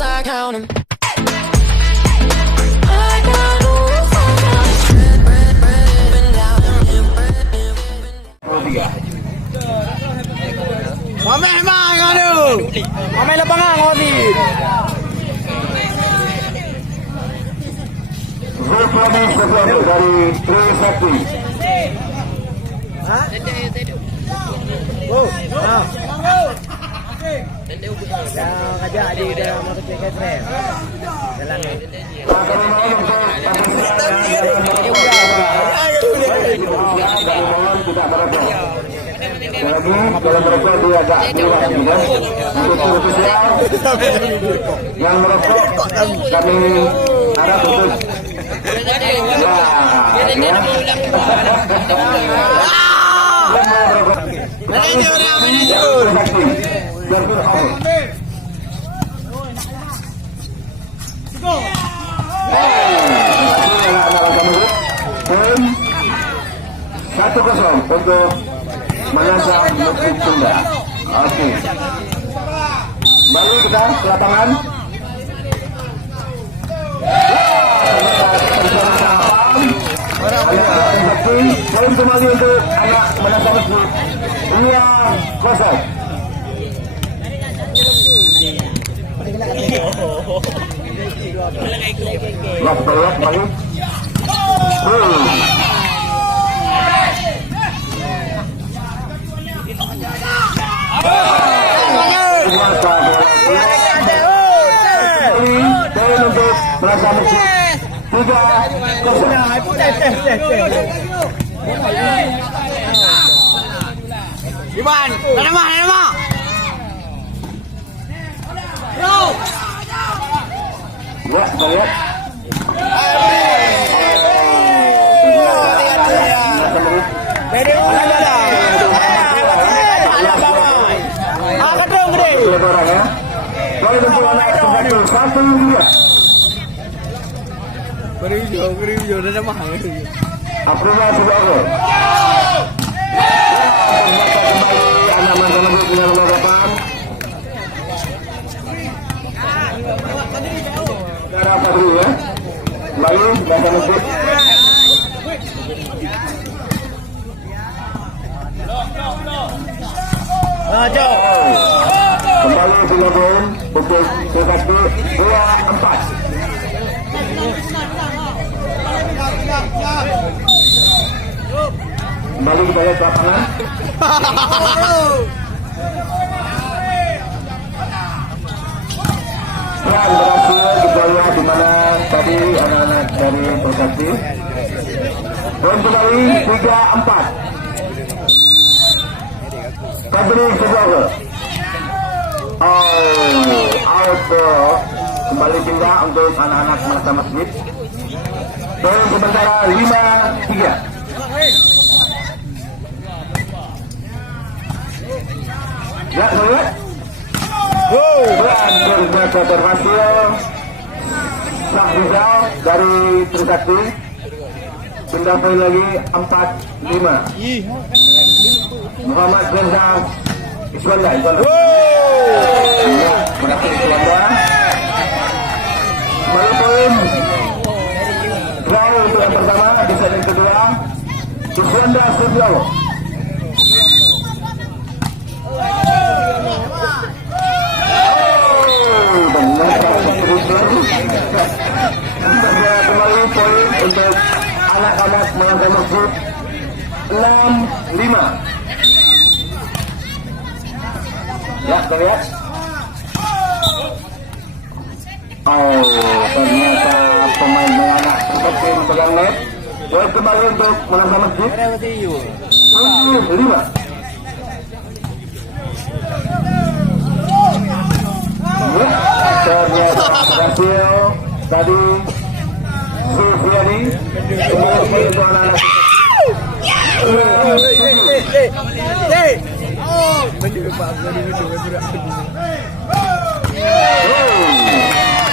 rules, I count 'em. I got rules, I count 'em. Mameh mang aduh. Mameh lapangan ngodi. Dari Trisakti. Hah? Oh, nah. Dah kerja di dalam motor keren. Jalan ni. Lagi kalau mereka dia agak keluar juga untuk sosial yang merokok kami harap untuk satu kosong untuk mengasah Masjid Sunda. Oke. Baru kita ke lapangan. Poin kembali untuk anak menasah Masjid. 2-0. Berat kembali. Poin untuk menasah Masjid. 3-0. Iman, nama. Ya, lihat. Beri dah mahal. April sudah ke? Kembali anak mantan lebih dengan nomor 8. Darah Fadri ya. Kembali mantan lebih. Kembali Sinabon untuk Sekati 2-4. Kembali kita lihat lapangan. Dan berhasil kita lihat di mana tadi anak-anak dari Persakti. Dan kembali 3-4. Fadri Sejogo. Out. Kembali pindah untuk anak-anak masa Masjid. Dan sementara 5-3. Ya, lihat. Dan ternyata berhasil. Sak Rizal dari Trisakti. Pindah poin lagi 4-5. Muhammad Reza Iswanda. Ya, berhasil Iswanda. Kembali poin. Draw untuk yang pertama, di set yang kedua. Iswanda Subiawo. Kembali poin untuk anak-anak menangkan Masjid 6-5. Ya, kita lihat. Ternyata pemain anak seperti pegang net. Poin kembali untuk menangkan Masjid 7-5. Ternyata berhasil tadi Sufiani untuk anak-anak.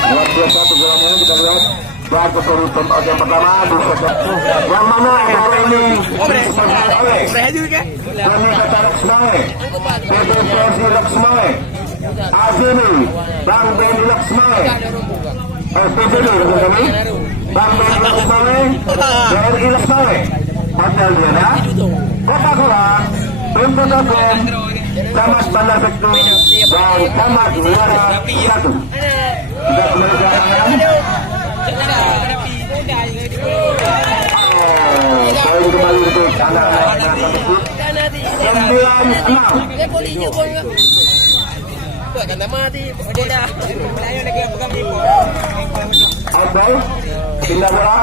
Buat 21 gelamnya kita lihat bahan kesulitan yang pertama yang mana hari ini disampaikan oleh Dani Kata Laksmawe, PT Persi Laksmawe, Azini, Bang Benny Laksmane. PBD dengan kami. Bang Benny Laksmane, BRI Laksmane. Hotel Diana. Kota Kurang, Pintu Kampung, Camat Bandar Bektu, dan Camat Muara 1. Sudah kembali ke lapangan. Poin kembali untuk anak-anak tersebut. 9-6. Outball, pindah bola.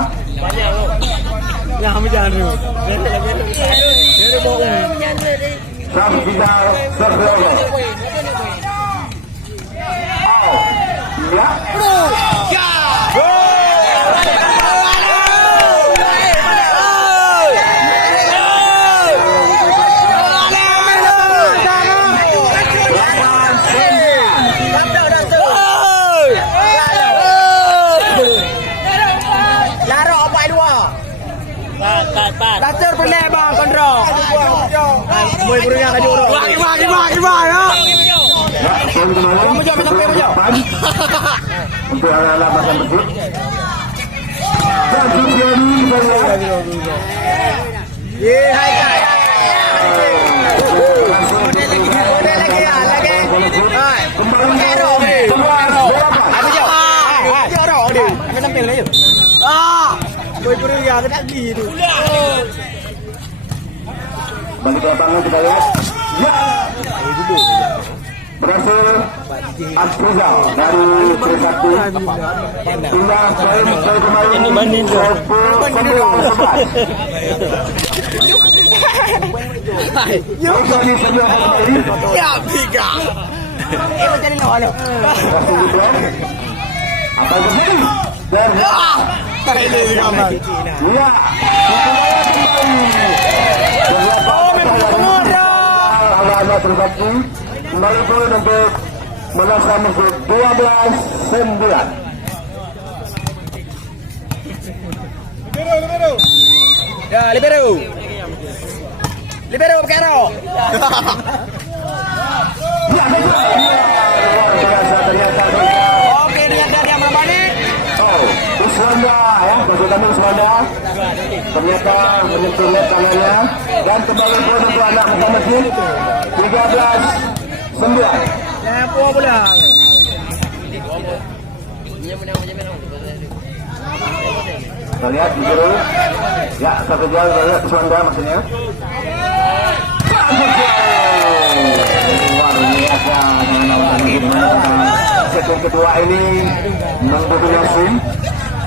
Sam Bidal Serdogo. Ya. Dasar pelek bang kontrol. Mui burungnya kaju urut. Gimana ya? Kamu jauh sampai jauh. Untuk anak-anak macam begitu. Dan Juliani kita Ye, hai kak. Model lagi ya, lagi. Hai. Kero ni. Aku jauh. Hai. Kero ni. Aku tampil lagi. Mui burungnya ada lagi tu. balik ke lapangan kita lihat. Ya. Berhasil Afrizal dari Trisakti pindah poin kembali ini banding ke Ya, tiga. Macam ni lawan. Apa yang terjadi? Dan ini gambar. ya, anak-anak Trisakti kembali poin untuk menang musuh 12-9. Ya, libero. Libero Kero. Ya, biasa ternyata. Oke, dia yang berbalik. Oh, Uswanda ya, maksud kami Uswanda. Ternyata menyentuh net tangannya dan kembali poin untuk anak muka masjid 13-9. Yang puas pula. Kita lihat di biru. Ya, satu jual dari Uswanda maksudnya. Luar biasa set kedua ini mengikuti Yasin.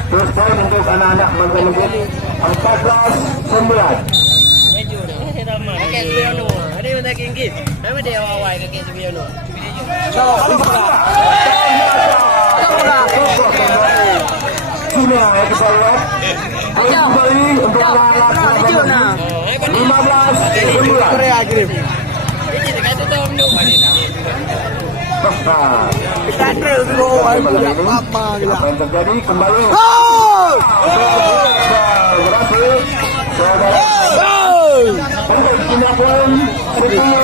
Terus poin untuk anak-anak mantan lembut 14-9. Cina ya kita lihat. Poin kembali untuk anak-anak 15-9. Korea kirim. Apa yang terjadi kembali? Berhasil. Untuk pindah poin 10-15.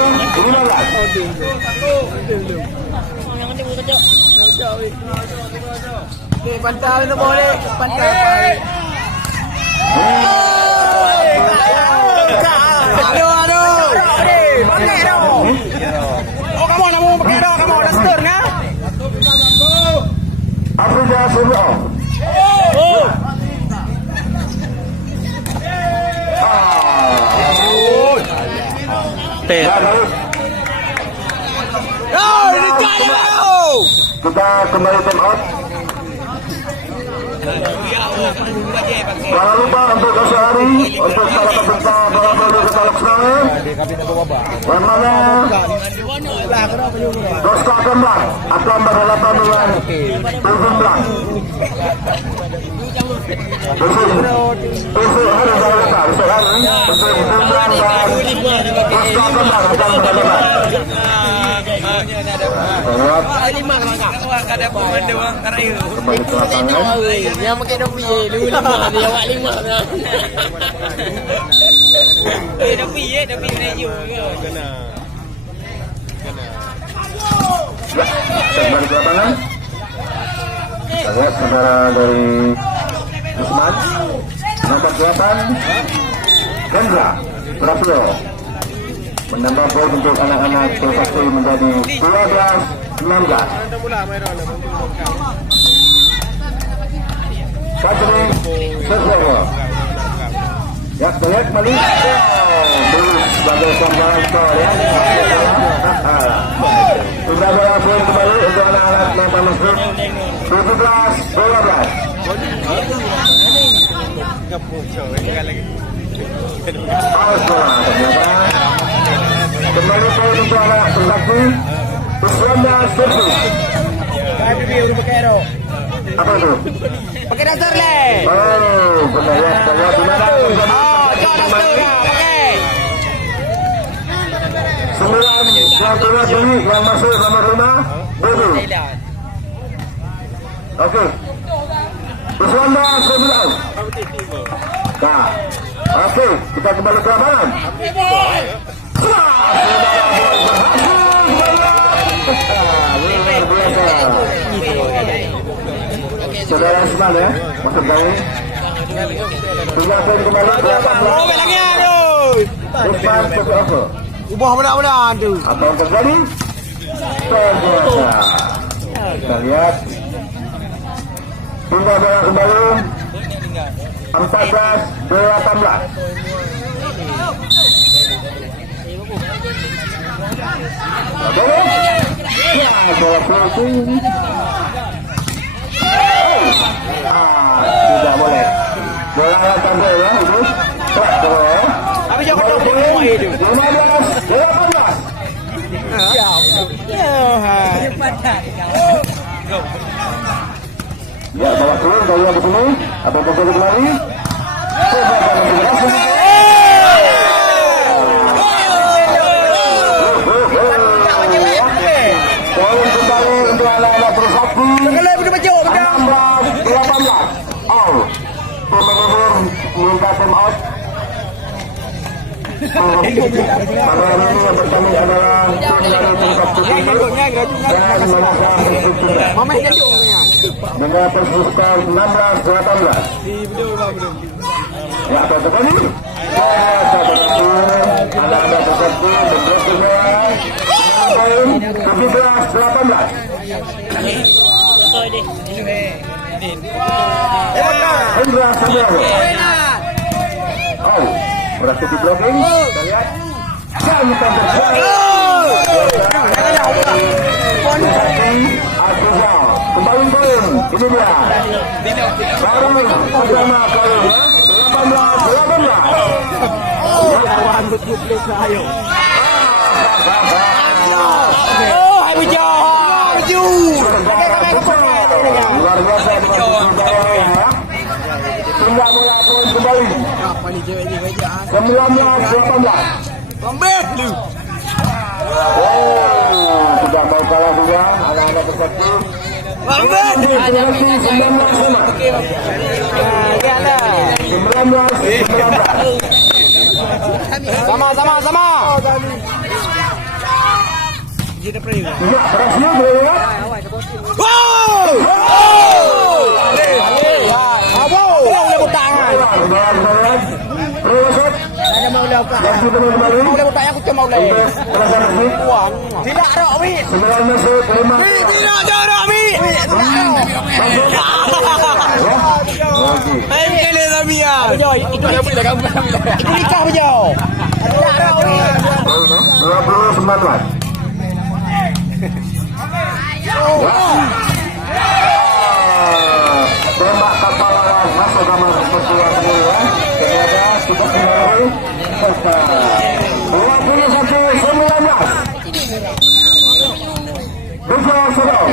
Pantai itu boleh. Pantai. Aduh. Pakai dong. Oh, kamu nak mau pakai dong. Kamu dah setor kan? Afrika Sebelum. Kita kembali time out. Jangan lupa untuk kasih hari untuk salah peserta bola-bola kita laksanakan. Yang mana Doska Kembang akan berhadapan dengan Ujung Blang. Besok hari saya kata, besok hari untuk Ujung Blang dan Doska Kembang akan berhadapan. Kembali ke lapangan. Yang pakai dopi dulu 5 dia awak 5 kan. Dopi Melayu ke. Kena. Ya, kembali ke lapangan. Kita lihat saudara dari Usman. Nomor 8 Hendra Rapio menambah poin untuk anak-anak prestasi menjadi 12-16. Kadri Sesero. Ya, kita lihat kembali. Sebagai pembalas skor ya. Sudah ada poin kembali untuk anak-anak Mata Masuk 17-12. Kembali poin untuk anak Persatu 19-10. Apa itu? Pakai dasar le. Oh, benar ya. Saya di mana? Oh, jangan dasar pakai. 9 yang keluar dulu yang masuk nomor 5 Bobo. Okey. Bersama sebelah. Nah, okey, kita kembali ke lapangan. Saudara Usman ya, masuk kali. Sudah poin kembali ke lapangan. Oh, lagi aduh. Usman cukup apa? Ubah benar-benar tu. Apa yang terjadi? Terbiasa. Kita lihat. Tunggu bola kembali. 14-18. Boleh? Ya, bola pulsing. Tidak boleh. Bola akan ya, itu. Tak boleh. Tapi jangan kau tengok itu. 15-18. Ya, bola keluar dari yang sini. Apa yang terjadi kembali? Coba kalau berhasil. Poin kembali untuk anak-anak Persatu. 16-18. Out. Pemenang minta time out. Pada hari ini yang bertanding adalah dari tingkat putih dan Malaysia Mama jatuh dengan skor 16-18. Ya, apa terjadi? Anak-anak Persatu bergerak poin 17-18. Hendra Sandiaga. Oh, berhasil di blocking. Kita lihat. Jangan terjadi. Kembali poin. Ini dia. Baru pertama kali ya. 18-18. Oh, hai bija. Baju. Luar biasa ya. Tinggal mula poin kembali. 19-18. Lambat lu. Oh, sudah mau kalah juga anak-anak Persatu. Lambat. 19-19. Sama. Ya, berhasil berlihat. Wow! Abo, boleh tangan. Terus, Saya mau lakukan. ganti kembali. Mau lakukan aku cuma boleh. Wah, tidak ada wi. 19-5. Tidak ada wi. Hai kele Zamia. Bejoy, itu nikah bejoy. Tidak ada wi. 20-19. Tembak kapal lawan masuk kamar kedua sendiri ya. Ternyata kita kembali 21-19. Bisa sedang.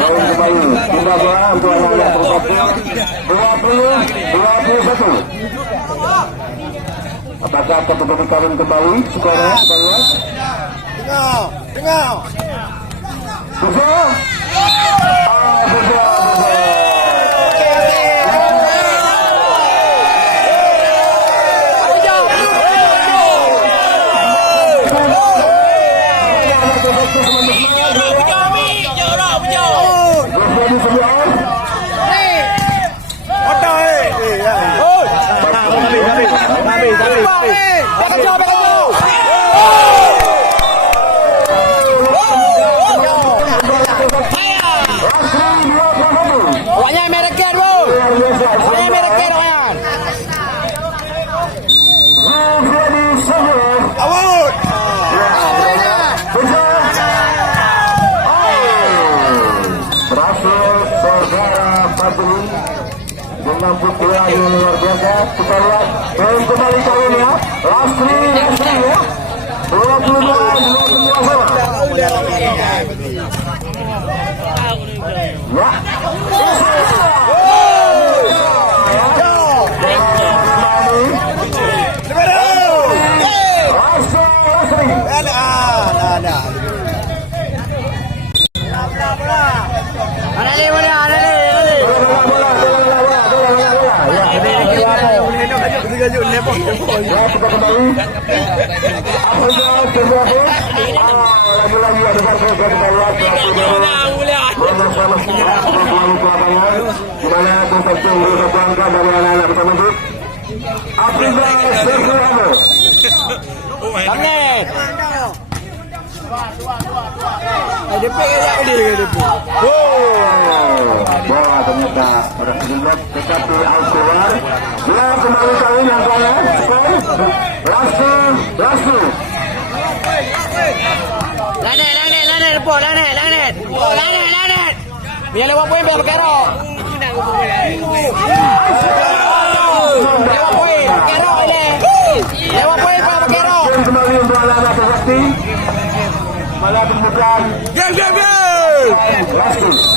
Poin kembali. Kita bola untuk anak-anak Persatu. 20-21. Apakah akan terjadi kawin kembali? Skornya, kita lihat. Tengok. Bisa? Bisa. keluar. Biar kejar. Awaknya American bro. Awaknya American awak. Awut. Berhasil saudara Fadli dengan pukulan yang luar biasa. Kita lihat poin kembali kali ini ya. Lastri ya. 22 ya. Lagi-lagi ada gimana konversi angka dari anak-anak tersebut. Afrika Sergio Tangan. DP ke DP. Bola ternyata pada sejenak tetapi out keluar. Bola kembali kali angkanya. Langsung. Lanet depo, lanet. Lanet. Biar lewat poin biar berkerok. Lewat poin, berkerok ini. Lewat poin biar berkerok. Kembali untuk anak-anak sakti. Malah temukan. Game. Langsung.